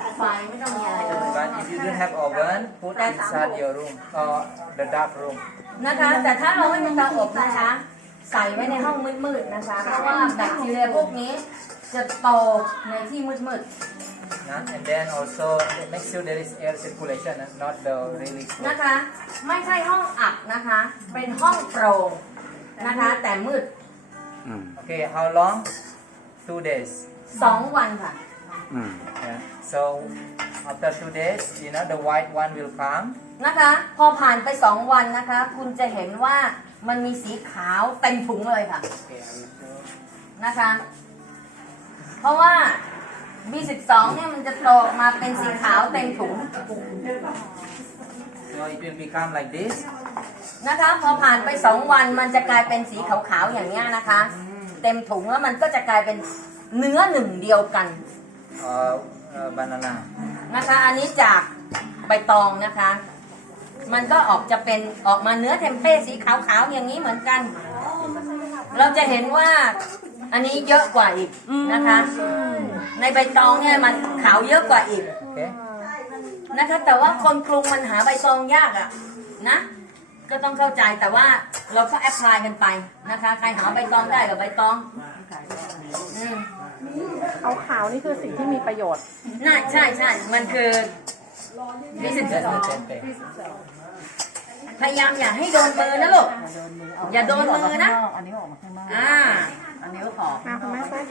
But if you don't have oven, put inside your room or the dark room. นะคะ แต่ถ้าเราไม่มีเตาอบนะคะ ใส่ไว้ในห้องมืดๆนะคะ เพราะว่าแบคทีเรียพวกนี้จะโตในที่มืด Nah, And then also make sure there is air circulation, uh, not the really ๆ cold. นะคะ ไม่ใช่ห้องอับนะคะ เป็นห้องโปร่งนะคะ แต่มืดอืม Okay, how long? Two days. สองวันค่ะอืม Yeah. So after two days, you know the white one will come. นะคะ พอผ่านไปสองวันนะคะ คุณจะเห็นว่ามันมีสีขาวเต็มถุงเลยค่ะ Okay, I will show. นะคะ เพราะว่า B12 เนี่ยมันจะโตออกมาเป็นสีขาวเต็มถุง So it will become like this. นะคะพอผ่านไปสองวันมันจะกลายเป็นสีขาวๆอย่างเงี้ยนะคะ เต็มถุงแล้วมันก็จะกลายเป็นเนื้อหนึ่งเดียวกัน Uh, uh, banana. นะคะ อันนี้จากใบตองนะคะ มันก็ออกจะเป็นออกมาเนื้อเทมเป้สีขาวๆอย่างนี้เหมือนกัน เราจะเห็นว่าอันนี้เยอะกว่าอีกนะคะ ในใบตองเนี่ยมันขาวเยอะกว่าอีก Okay. นะคะ แต่ว่าคนกรุงมันหาใบตองยากอะนะ ก็ต้องเข้าใจแต่ว่าเราก็แอพพลายกันไปนะคะ ใครหาใบตองได้กับใบตองอืม เอาขาวนี่คือสิ่งที่มีประโยชน์ น่าใช่ใช่มันคือวิสิ That's the tempeh. พยายามอย่าให้โดนมือนะลูก อย่าโดนมือนะ อันนี้ออกมาข้างนอกอ่า อันนี้ก็ขอมาคุณแม่ช่วย